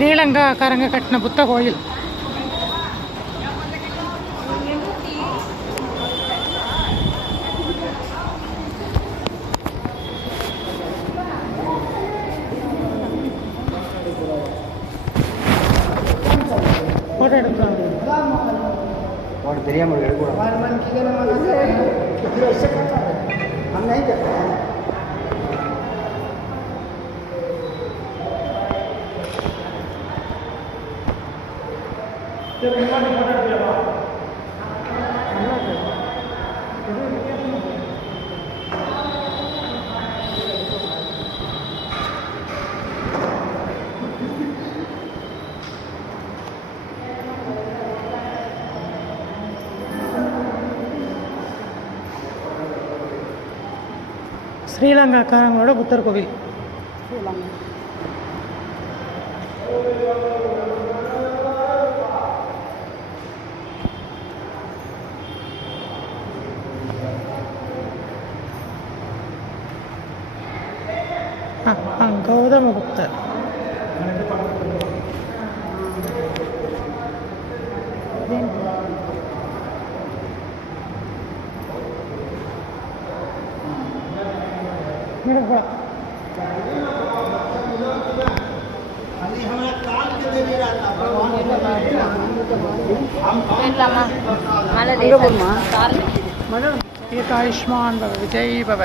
ஸ்ரீலங்காக்காரங்க கட்டின புத்த கோயில். ஃபோட்டோ எடுக்கலாம். और தெரியாம எடுக்கணும். मन की करना फिर ऐसे करता है, हम नहीं करते हैं. जब इनका फोटो दिया ஸ்ரீலங்காக்காரங்களோட புத்தர் கோவில். கௌதம புத்தர். आयुष्मान भव विजयी भव.